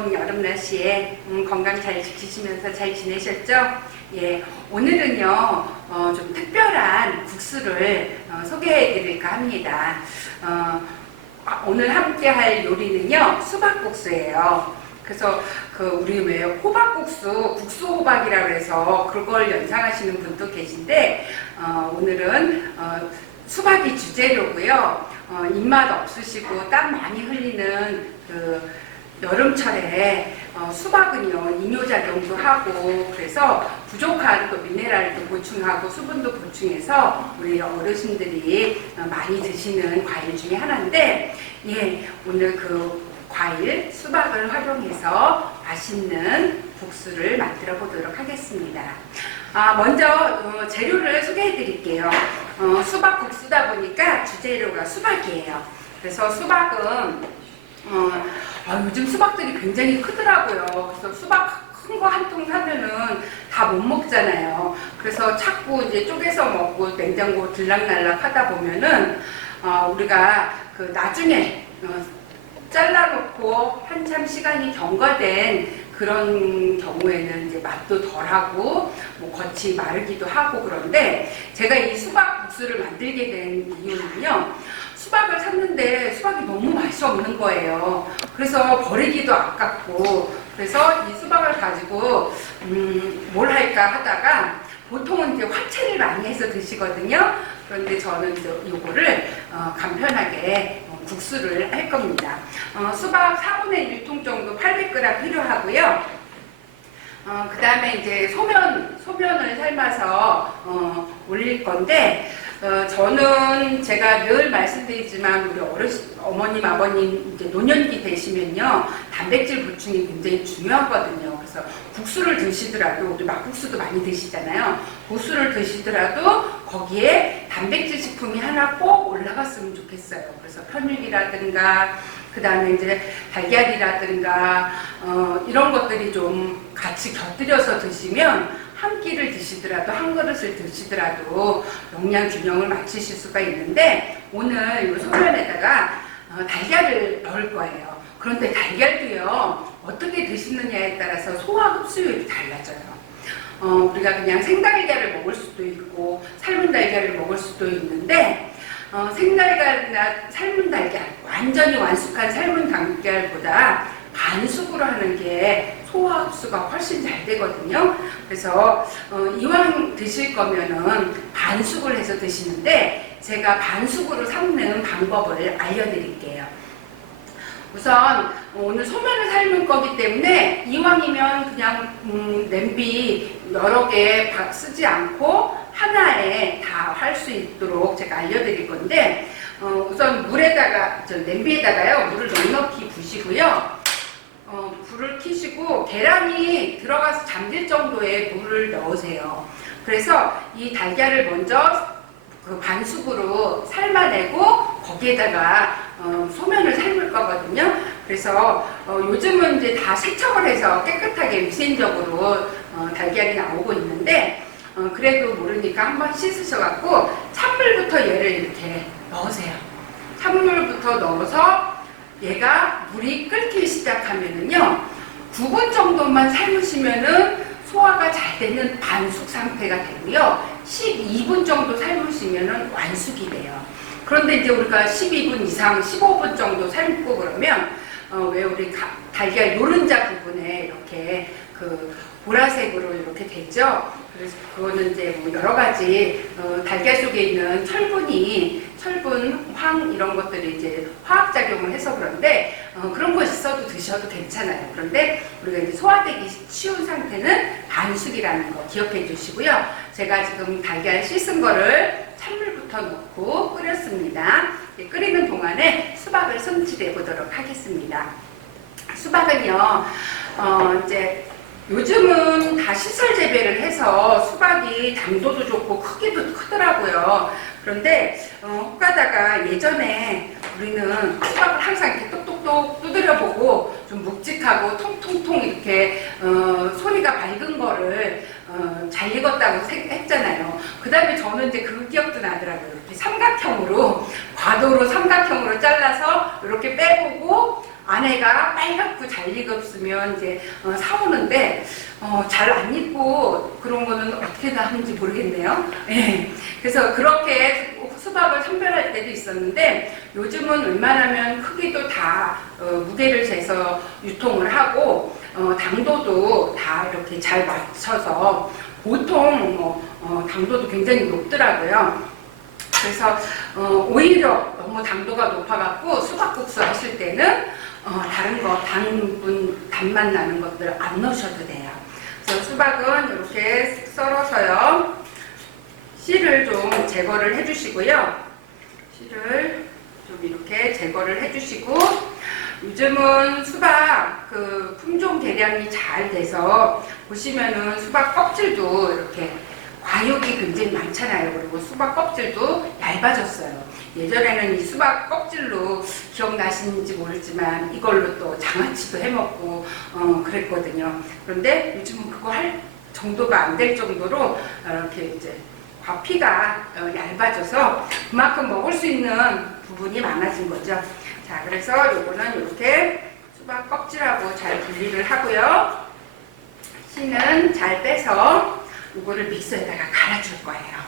더운 여름 날씨에 건강 잘 지키시면서 잘 지내셨죠? 예, 오늘은요 좀 특별한 국수를 소개해 드릴까 합니다. 오늘 함께 할 요리는요 수박국수예요. 그래서 우리 왜 호박국수, 국수호박이라고 해서 그걸 연상하시는 분도 계신데 오늘은 수박이 주재료고요. 입맛 없으시고 땀 많이 흘리는 여름철에 수박은요 이뇨작용도 하고 그래서 부족한 또 미네랄도 보충하고 수분도 보충해서 우리 어르신들이 많이 드시는 과일 중에 하나인데, 예, 오늘 과일 수박을 활용해서 맛있는 국수를 만들어 보도록 하겠습니다. 먼저 재료를 소개해 드릴게요. 수박 국수다 보니까 주재료가 수박이에요. 그래서 수박은 요즘 수박들이 굉장히 크더라고요. 그래서 수박 큰 거 한 통 사면은 다 못 먹잖아요. 그래서 자꾸 이제 쪼개서 먹고 냉장고 들락날락 하다 보면은 우리가 나중에 잘라놓고 한참 시간이 경과된 그런 경우에는 이제 맛도 덜하고 겉이 마르기도 하고 그런데 제가 이 수박 국수를 만들게 된 이유는요. 수박을 샀는데 수박이 너무 맛이 없는 거예요. 그래서 버리기도 아깝고 그래서 이 수박을 가지고 뭘 할까 하다가 보통은 이제 화채를 많이 해서 드시거든요. 그런데 저는 이거를 간편하게 국수를 할 겁니다. 수박 4분의 1통 정도 800g 필요하고요. 그 다음에 이제 소면을 삶아서 올릴 건데, 저는 제가 늘 말씀드리지만 우리 어머님, 아버님 이제 노년기 되시면요 단백질 보충이 굉장히 중요하거든요. 그래서 국수를 드시더라도 우리 막국수도 많이 드시잖아요. 국수를 드시더라도 거기에 단백질 식품이 하나 꼭 올라갔으면 좋겠어요. 그래서 편육이라든가 그 다음에 이제 달걀이라든가 이런 것들이 좀 같이 곁들여서 드시면 한 끼를 드시더라도 한 그릇을 드시더라도 영양 균형을 맞추실 수가 있는데 오늘 이 소면에다가 달걀을 넣을 거예요. 그런데 달걀도요 어떻게 드시느냐에 따라서 소화 흡수율이 달라져요. 우리가 그냥 생달걀을 먹을 수도 있고 삶은 달걀을 먹을 수도 있는데 생달걀이나 삶은 달걀, 완전히 완숙한 삶은 달걀보다 반숙으로 하는 게 소화 흡수가 훨씬 잘 되거든요. 그래서 이왕 드실 거면은 반숙을 해서 드시는데 제가 반숙으로 삶는 방법을 알려드릴게요. 우선 오늘 소면을 삶을 거기 때문에 이왕이면 그냥 냄비 여러 개 쓰지 않고 하나에 다 할 수 있도록 제가 알려드릴 건데 우선 냄비에다가요 물을 넉넉히 부시고요. 불을 켜시고 계란이 들어가서 잠길 정도의 물을 넣으세요. 그래서 이 달걀을 먼저 반숙으로 삶아내고 거기에다가 소면을 삶을 거거든요. 그래서 요즘은 이제 다 세척을 해서 깨끗하게 위생적으로 달걀이 나오고 있는데 그래도 모르니까 한번 씻으셔갖고 찬물부터 얘를 이렇게 넣으세요. 찬물부터 넣어서 얘가 물이 끓기 시작하면은요 9분 정도만 삶으시면은 소화가 잘 되는 반숙 상태가 되고요 12분 정도 삶으시면은 완숙이 돼요. 그런데 이제 우리가 12분 이상 15분 정도 삶고 그러면 왜 우리 달걀 노른자 부분에 이렇게 보라색으로 이렇게 되죠. 그래서 그거는 이제 여러 가지 달걀 속에 있는 철분, 황 이런 것들이 이제 화학작용을 해서 그런데 그런 거 있어도 드셔도 괜찮아요. 그런데 우리가 이제 소화되기 쉬운 상태는 반숙이라는 거 기억해 주시고요. 제가 지금 달걀 씻은 거를 찬물부터 넣고 끓였습니다. 끓이는 동안에 수박을 손질해 보도록 하겠습니다. 수박은요, 이제 요즘은 다 시설 재배를 해서 수박이 당도도 좋고 크기도 크더라고요. 그런데 혹 가다가 예전에 우리는 수박을 항상 이렇게 똑똑똑 두드려보고 좀 묵직하고 통통통 이렇게 소리가 밝은 거를 잘 익었다고 했잖아요. 그 다음에 저는 이제 그 기억도 나더라고요. 이렇게 삼각형으로 과도로 삼각형으로 잘라서 이렇게 빼보고 아내가 빨갛고 잘 익었으면 이제 사오는데 잘 안 익고 그런 거는 어떻게 다 하는지 모르겠네요. 네. 그래서 그렇게 수박을 선별할 때도 있었는데 요즘은 웬만하면 크기도 다 무게를 재서 유통을 하고 당도도 다 이렇게 잘 맞춰서 보통 당도도 굉장히 높더라고요. 그래서 오히려 너무 당도가 높아갖고 수박국수 하실 때는 다른 거 단맛 나는 것들 안 넣으셔도 돼요. 그래서 수박은 이렇게 썰어서요. 씨를 좀 제거를 해주시고요. 씨를 좀 이렇게 제거를 해주시고, 요즘은 수박 그 품종 개량이 잘 돼서 보시면은 수박 껍질도 이렇게 과육이 굉장히 많잖아요. 그리고 수박 껍질도 얇아졌어요. 예전에는 이 수박 껍질로 기억나시는지 모르지만 이걸로 또 장아찌도 해먹고 그랬거든요. 그런데 요즘은 그거 할 정도가 안 될 정도로 이렇게 이제 과피가 얇아져서 그만큼 먹을 수 있는 부분이 많아진 거죠. 자, 그래서 요거는 이렇게 수박 껍질하고 잘 분리를 하고요. 씨는 잘 빼서 이거를 믹서에다가 갈아줄 거예요.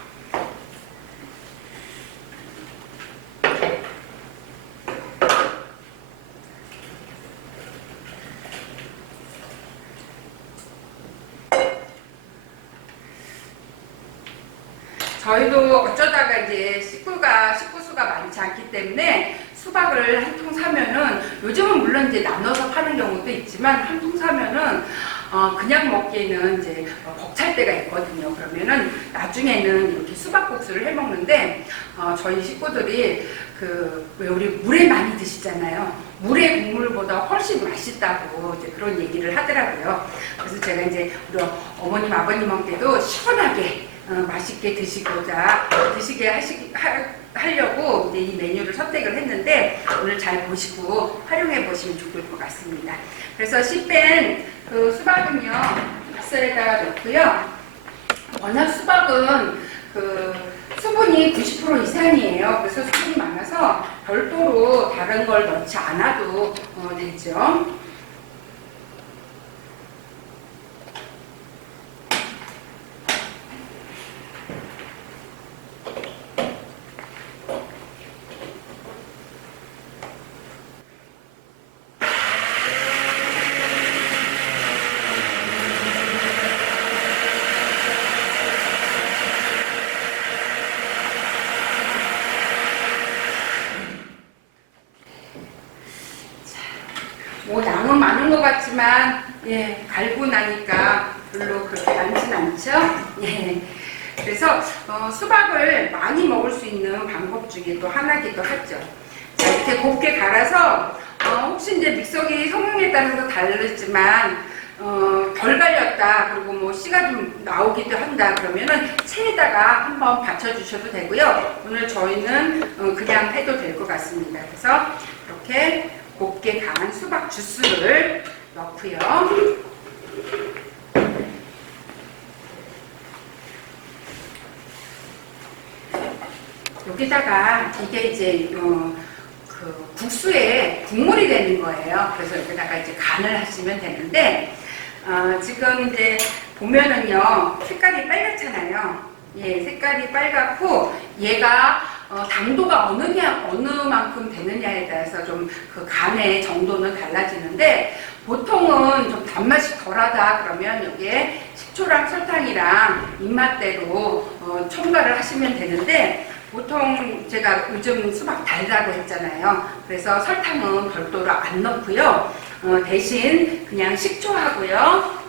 저희도 어쩌다가 이제 식구 수가 많지 않기 때문에 수박을 한 통 사면은 요즘은 물론 이제 나눠서 파는 경우도 있지만 한 통 사면은 그냥 먹기에는 이제 벅찰 때가 있거든요. 그러면은 나중에는 이렇게 수박국수를 해 먹는데 저희 식구들이 왜 우리 물에 많이 드시잖아요. 물의 국물보다 훨씬 맛있다고 이제 그런 얘기를 하더라고요. 그래서 제가 이제 우리 어머님 아버님한테도 시원하게 맛있게 드시게 하려고 이제 이 메뉴를 선택을 했는데 오늘 잘 보시고 활용해 보시면 좋을 것 같습니다. 그래서 씨 뺀 그 수박은요 믹서에다가 넣고요. 워낙 수박은 그 수분이 90% 이상이에요. 그래서 수분이 많아서 별도로 다른 걸 넣지 않아도 되죠. 양은 많은 것 같지만 갈고 나니까 별로 그렇게 많진 않죠. 그래서 수박을 많이 먹을 수 있는 방법 중에 또 하나기도 하죠. 자, 이렇게 곱게 갈아서 혹시 이제 믹서기 성능에 따라서 다르지만 덜 갈렸다 그리고 뭐 씨가 좀 나오기도 한다 그러면은 체에다가 한번 받쳐주셔도 되고요. 오늘 저희는 그냥 해도 될 것 같습니다. 그래서 이렇게 곱게 강한 수박 주스를 넣고요. 여기다가 이게 이제 그 국수에 국물이 되는 거예요. 그래서 여기다가 이제 간을 하시면 되는데 지금 이제 보면은요 색깔이 빨갛잖아요. 색깔이 빨갛고 얘가 당도가 어느 만큼 되느냐에 따라서 좀 그 간의 정도는 달라지는데 보통은 좀 단맛이 덜하다 그러면 여기에 식초랑 설탕이랑 입맛대로 첨가를 하시면 되는데 보통 제가 요즘 수박 달다고 했잖아요. 그래서 설탕은 별도로 안 넣고요. 대신 그냥 식초하고요.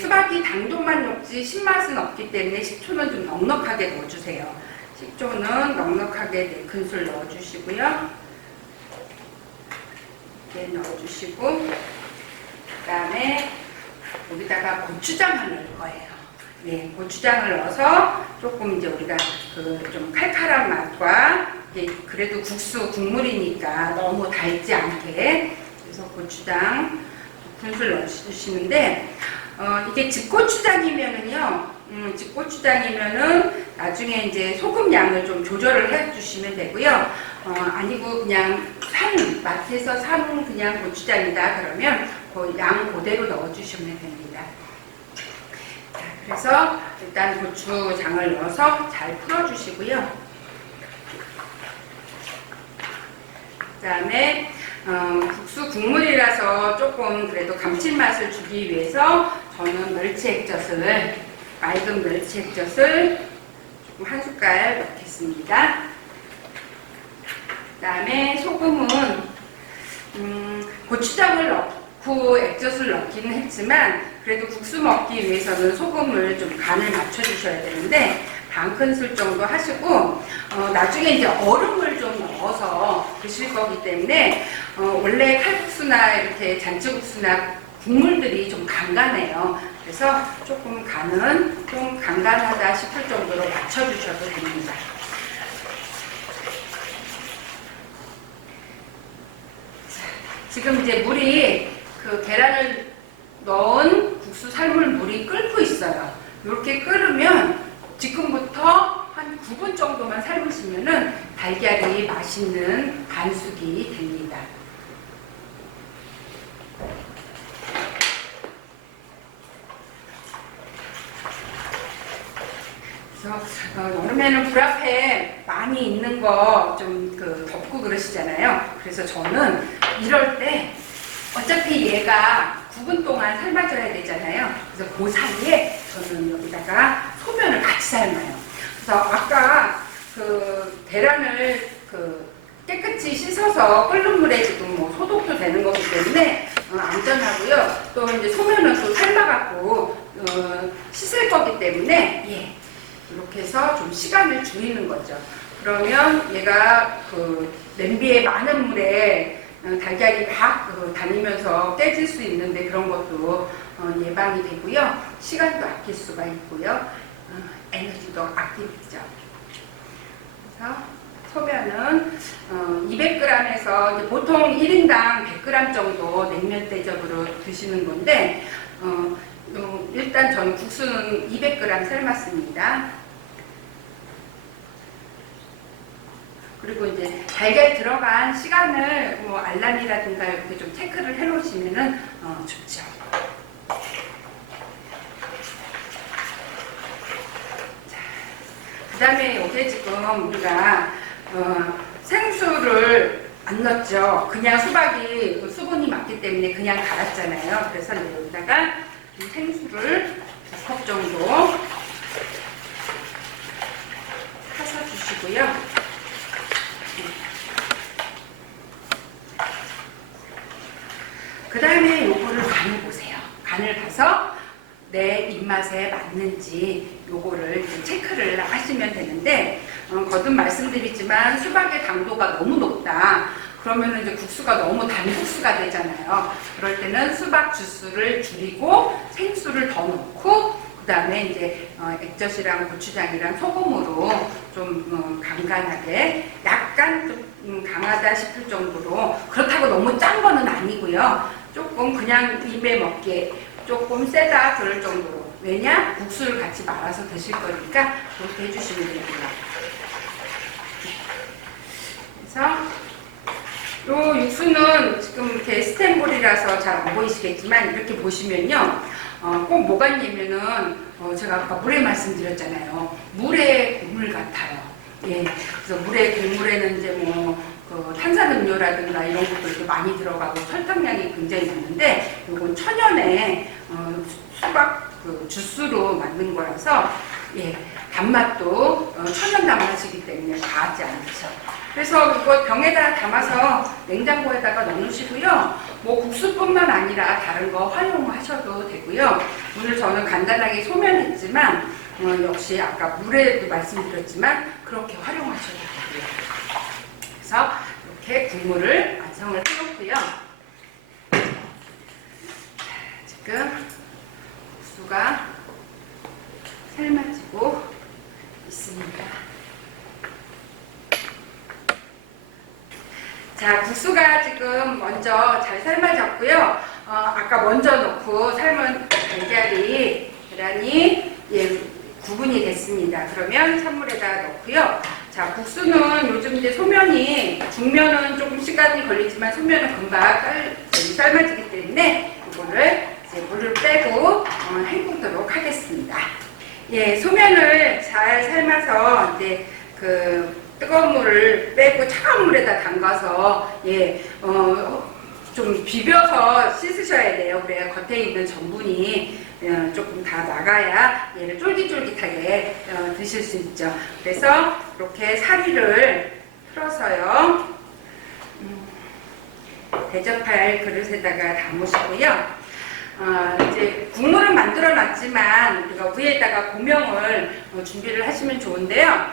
수박이 당도만 높지 신맛은 없기 때문에 식초는 좀 넉넉하게 넣어주세요. 식초는 넉넉하게 4큰술 넣어주시고요. 이렇게 넣어주시고 그 다음에 여기다가 고추장을 넣을 거예요. 고추장을 넣어서 조금 이제 우리가 그 좀 칼칼한 맛과 그래도 국물이니까 너무 달지 않게 그래서 고추장 2큰술 넣어주시는데 이게 집고추장이면은요 고추장이면은 나중에 이제 소금 양을 좀 조절을 해 주시면 되고요. 아니고 그냥 마트에서 산 그냥 고추장이다 그러면 그 양 그대로 넣어 주시면 됩니다. 자, 그래서 일단 고추장을 넣어서 잘 풀어 주시고요. 그 다음에 국수 국물이라서 조금 그래도 감칠맛을 주기 위해서 저는 맑은 멸치 액젓을 조금 한 숟갈 넣겠습니다. 그 다음에 소금은 고추장을 넣고 액젓을 넣기는 했지만 그래도 국수 먹기 위해서는 소금을 좀 간을 맞춰 주셔야 되는데 반 큰술 정도 하시고 나중에 이제 얼음을 좀 넣어서 드실 거기 때문에 원래 칼국수나 이렇게 잔치국수나 국물들이 좀 간간해요. 그래서 조금 간은 좀 간간하다 싶을 정도로 맞춰주셔도 됩니다. 자, 지금 이제 물이 그 계란을 넣은 국수 삶을 물이 끓고 있어요. 이렇게 끓으면 지금부터 한 9분 정도만 삶으시면은 달걀이 맛있는 반숙이 됩니다. 그래서 여름에는 불 앞에 많이 있는 거 좀 덮고 그러시잖아요. 그래서 저는 이럴 때 어차피 얘가 9분 동안 삶아줘야 되잖아요. 그래서 그 사이에 저는 여기다가 소면을 같이 삶아요. 그래서 아까 그 계란을 깨끗이 씻어서 끓는 물에 지금 뭐 소독도 되는 거기 때문에 안전하고요. 또 이제 소면은 또 삶아갖고 씻을 거기 때문에 이렇게 해서 좀 시간을 줄이는 거죠. 그러면 얘가 냄비에 많은 물에 달걀이 막 다니면서 깨질 수 있는데 그런 것도 예방이 되고요. 시간도 아낄 수가 있고요. 에너지도 아끼죠. 그래서 소면은 200g에서 보통 1인당 100g 정도 냉면 대접으로 드시는 건데 일단 저는 국수는 200g 삶았습니다. 그리고 이제 달걀 들어간 시간을 뭐 알람이라든가 이렇게 좀 체크를 해 놓으시면은 좋죠. 그 다음에 여기에 지금 우리가 생수를 안 넣었죠. 그냥 수박이 수분이 많기 때문에 그냥 갈았잖아요. 그래서 여기다가 생수를 2컵 정도 타서 주시고요. 그 다음에 요거를 간을 보세요. 간을 봐서 내 입맛에 맞는지 요거를 체크를 하시면 되는데 거듭 말씀드리지만 수박의 당도가 너무 높다. 그러면 이제 국수가 너무 단 국수가 되잖아요. 그럴 때는 수박 주스를 줄이고 생수를 더 넣고 그 다음에 이제 액젓이랑 고추장이랑 소금으로 좀 간간하게 약간 좀 강하다 싶을 정도로 그렇다고 너무 짠 거는 아니고요. 조금 그냥 입에 먹기에 조금 세다 그럴 정도로. 왜냐? 국수를 같이 말아서 드실 거니까 그렇게 해주시면 됩니다. 그래서 요 육수는 지금 이렇게 스텐볼이라서 잘 안 보이시겠지만 이렇게 보시면요. 꼭 뭐가 있냐면은 제가 아까 물에 말씀드렸잖아요. 물의 국물 같아요. 예. 그래서 물의 국물에는 이제 탄산음료라든가 이런 것들도 많이 들어가고 설탕량이 굉장히 많은데 이건 천연의 수박 주스로 만든 거라서 단맛도 천연 단맛이기 때문에 과하지 않죠. 그래서 이거 병에다 담아서 냉장고에다가 넣으시고요. 뭐 국수뿐만 아니라 다른 거 활용하셔도 되고요. 오늘 저는 간단하게 소면했지만 역시 아까 물에도 말씀드렸지만 그렇게 활용하셔도 되고요. 그래서 이렇게 국물을 완성을 해놓고요. 지금 국수가 삶아지고 있습니다. 자, 국수가 지금 먼저 잘 삶아졌고요. 아까 먼저 넣고 삶은 계란이 구분이 됐습니다. 그러면 찬물에다 넣고요. 자, 국수는 요즘 이제 소면이 중면은 조금 시간이 걸리지만 소면은 금방 삶아지기 때문에 이거를 이제 물을 빼고 헹구도록 하겠습니다. 예, 소면을 잘 삶아서 이제 그 뜨거운 물을 빼고 차가운 물에다 담가서 좀 비벼서 씻으셔야 돼요. 그래야 겉에 있는 전분이 조금 다 나가야 얘를 쫄깃쫄깃하게 드실 수 있죠. 그래서 이렇게 사리를 풀어서요. 대접할 그릇에다가 담으시고요. 이제 국물은 만들어 놨지만 우리가 위에다가 고명을 준비를 하시면 좋은데요.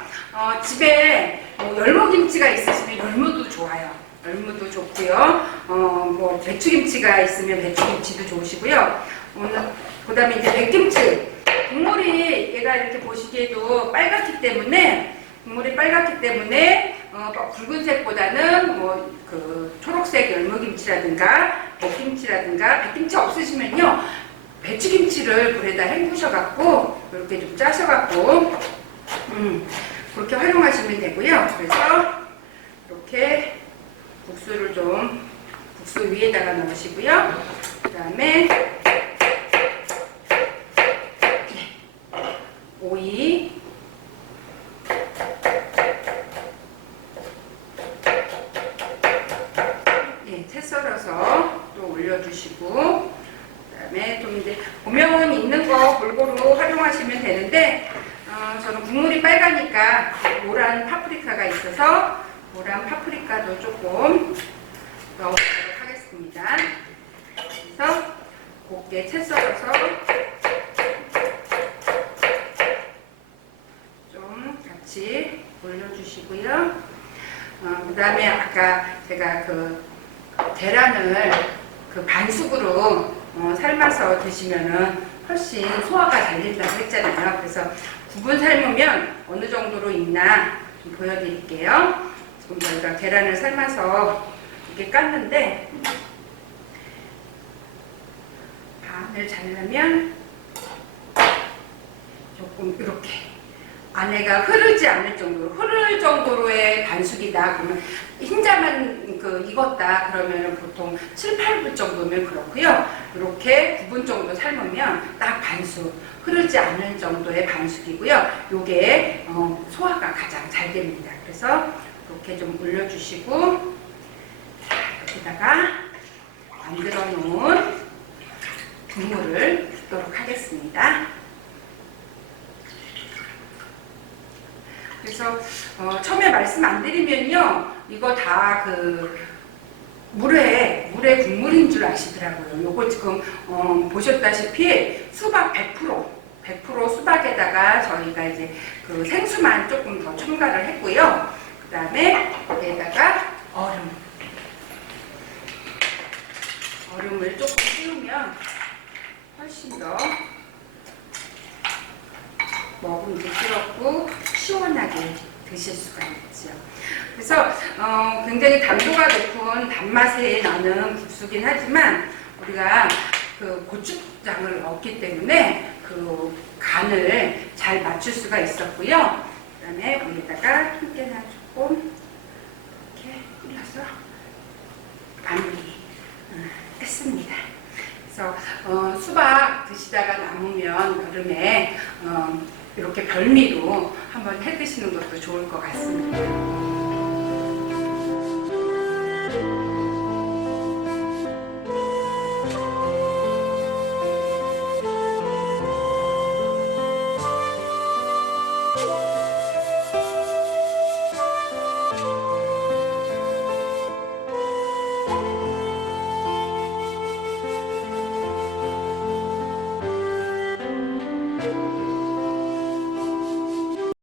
집에 열무김치가 있으시면 열무도 좋아요. 열무도 좋고요. 뭐 배추김치가 있으면 배추김치도 좋으시고요. 그 다음에 이제 백김치. 국물이 얘가 이렇게 보시기에도 빨갛기 때문에 붉은색보다는 뭐 그 초록색 열무김치라든가 백김치라든가 백김치 없으시면요 배추김치를 물에다 헹구셔갖고 이렇게 좀 짜셔갖고 그렇게 활용하시면 되고요. 그래서 이렇게 국수 위에다가 넣으시고요. 그 다음에 오이, 채 썰어서 또 올려주시고, 그 다음에 좀 이제 고명은 있는 거 골고루 활용하시면 되는데, 저는 국물이 빨가니까 노란 파프리카가 있어서 노란 파프리카도 조금 넣어보도록 하겠습니다. 그래서 곱게 채 썰어서 좀 같이 올려주시고요. 그 다음에 아까 제가 그 계란을 그 반숙으로 삶아서 드시면은 훨씬 소화가 잘 된다고 했잖아요. 그래서 9분 삶으면 어느 정도로 있나 좀 보여드릴게요. 지금 저희가 계란을 삶아서 이렇게 깠는데 반을 잘라면 조금 이렇게 안에가 흐르지 않을 정도로 흐를 정도로의 반숙이다 그러면 흰자만 익었다 그러면 보통 7, 8분 정도면 그렇고요. 이렇게 9분 정도 삶으면 딱 반숙 흐르지 않을 정도의 반숙이고요. 요게 소화가 가장 잘 됩니다. 그래서 이렇게 좀 올려주시고 여기다가 만들어 놓은 국물을 붓도록 하겠습니다. 그래서 처음에 말씀 안 드리면요, 이거 다 그 물에 국물인 줄 아시더라고요. 요거 지금 보셨다시피 수박 100% 수박에다가 저희가 이제 그 생수만 조금 더 첨가를 했고요. 그 다음에 여기에다가 얼음을 조금 띄우면 훨씬 더 먹음직스럽고 시원하게 드실 수가 있죠. 그래서 굉장히 당도가 높은 단맛이 나는 국수긴 하지만 우리가 그 고추장을 넣었기 때문에 그 간을 잘 맞출 수가 있었고요. 그 다음에 여기다가 흰깨나 조금 이렇게 뿌려서 마무리 했습니다. 그래서 수박 드시다가 남으면 여름에 이렇게 별미로 한번 해 드시는 것도 좋을 것 같습니다.